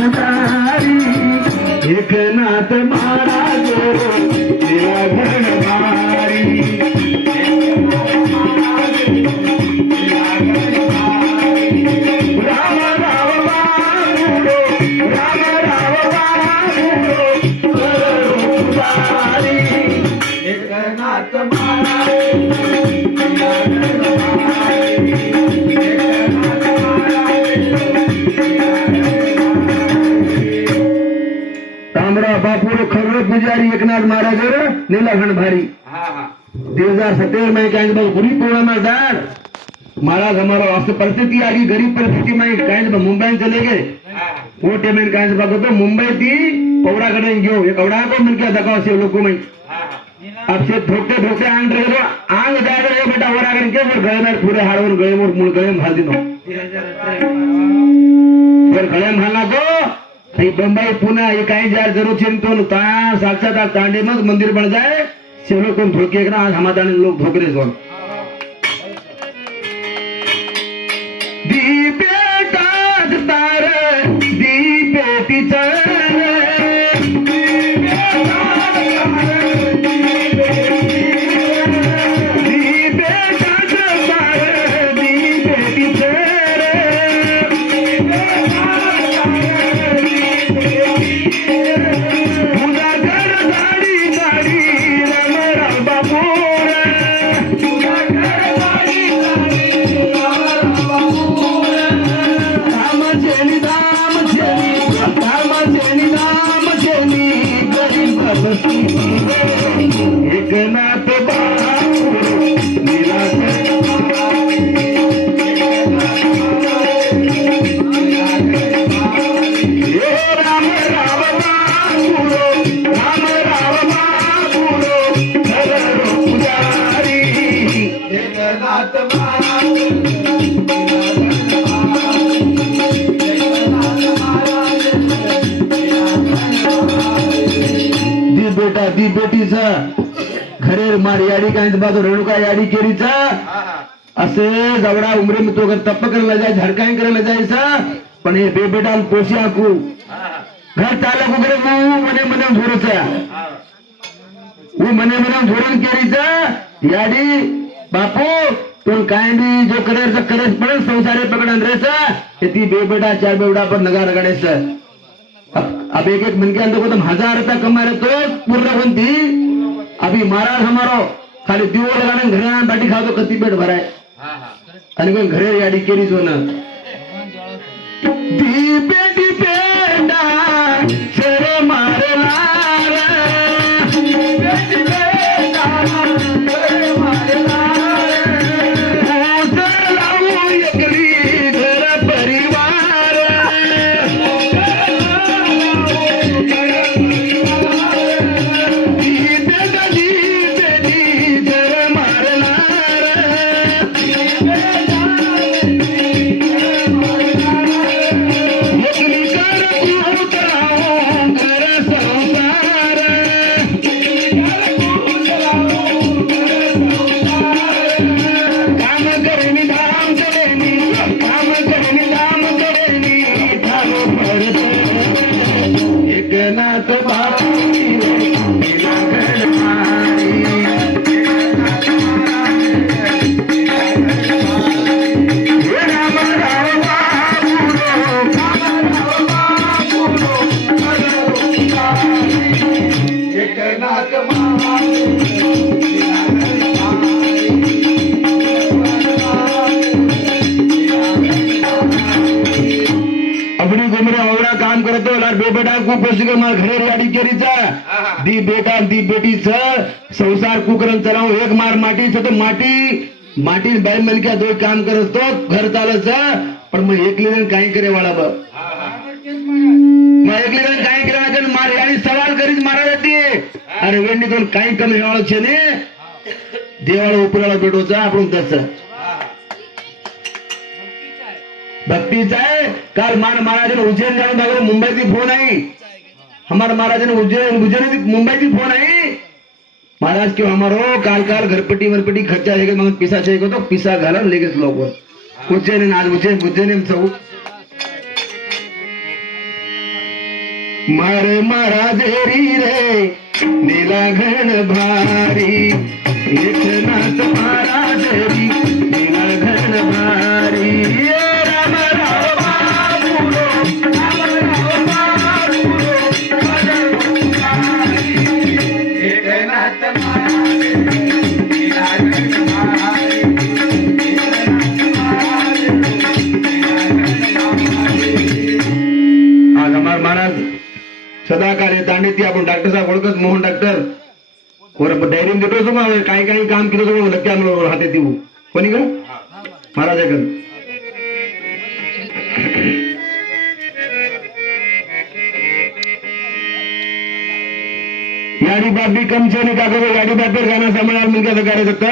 पुजारी एकनाथ महाराज निराघण भारी राम राम बाबुडो राम राम बाबुडो पुजारी एकनाथ तामरा बापुरो खररो पुजारी एकनाथ महाराज नीलाखंड भारी 2017 में क्या गुरी पूर्णिमा दार महाराज हमारा वास्तव परिस्थिति आ गई गरीब परिस्थिति में कहीं मुंबई चले गए वो टाइम में कहीं तो मुंबई थी पौड़ा करें गयो एक कौड़ा को मिल गया दकाव से लोगों में अब से ठोकते ठोकते आंग रहे आंग जाकर बेटा हो रहा करके और गले में पूरे हाड़ और गले और मुड़ गले में हाल दिनों फिर गले में हालना को बम्बई पुणे ये कहीं जाए जरूर तो साक्षात तांडे में मंदिर बन जाए से लोग को धोखे ना आज हमारे लोग धोखे जोन दीपे ताज तार दीपे टीचर एकनाथ राम राम बाबुडो राम राम बाबुडो खररो पुजारी एकनाथ बेटा दी बेटीचा घरेर मार याडी काय बाजू रेणुका याडी केरीचा असे जवडा उमरे में तो तप करायला जाय झडकाय करायला जायचा पण हे बे बेटा पोशी आकू घर चालक वगैरे मने मने झोरचा वो मने मने झोरण केरीचा याडी बापू तो काय भी जो करेचा करेस पण संसारे पकडन रेसा ती बे बेटा चार बेवडा पर नगार गणेश अब एक एक मन के अंदर को तो 1000 रुपया कमा रहे तो पूर्ण बनती अभी महाराज हमारो खाली दिवो लगाने घरे आने बाटी खाओ तो कति पेट भराए आणि कोण घरे याडी केली जो ना दीपे दीपे डा चरे मारे लार दीपे दीपे डा चरे मारे लार ओ चलाऊ एकली घर परिवार दी बेटा दी बेटी संसार कुकरन चलाओ एक मार माटी तो माटी माटी बाई मिल के दो काम करत तो घर चालत पण मग एक लिहून काही करे वाला बघ मग एक लिहून काही करे वाला मार आणि सवाल करीत मारा जाते अरे वेंडी दोन काही कमी वाला छे ने देवाला उपराला भेटोचा आपण तसं भक्तीचा आहे काल महाराजांनी उज्जैन जाऊन दाखवलं मुंबईची फोन आहे हमारे महाराजांनी उज्जैन मुंबई की फोन आई महाराज क्यों हमारो काल काल घरपट्टी वरपट्टी खर्चा है मग पिसा चाहिए तो पिसा घाला लगेच लोक उज्जैन आज उज्जैन सब मार मारा जेरी रे नीला घन भारी एकनाथ मारा जेरी नीला घन भारी राम राम बाबूलो, राम राम बाबूलो, एकनाथ मारा जेरी नीला घन भारी आज हमारे महाराज सदा कार्य दांडीती आपण डॉक्टर साहेब ओळखत मोहन डॉक्टर और डायरी में देतो मग काही काही काम केलं तर नक्की आम्हाला हात येते कोणी का महाराज आहे का याडी बाप भी कम छे नहीं का याडी बाप पर गाना संभाल मिलकर कार्य करता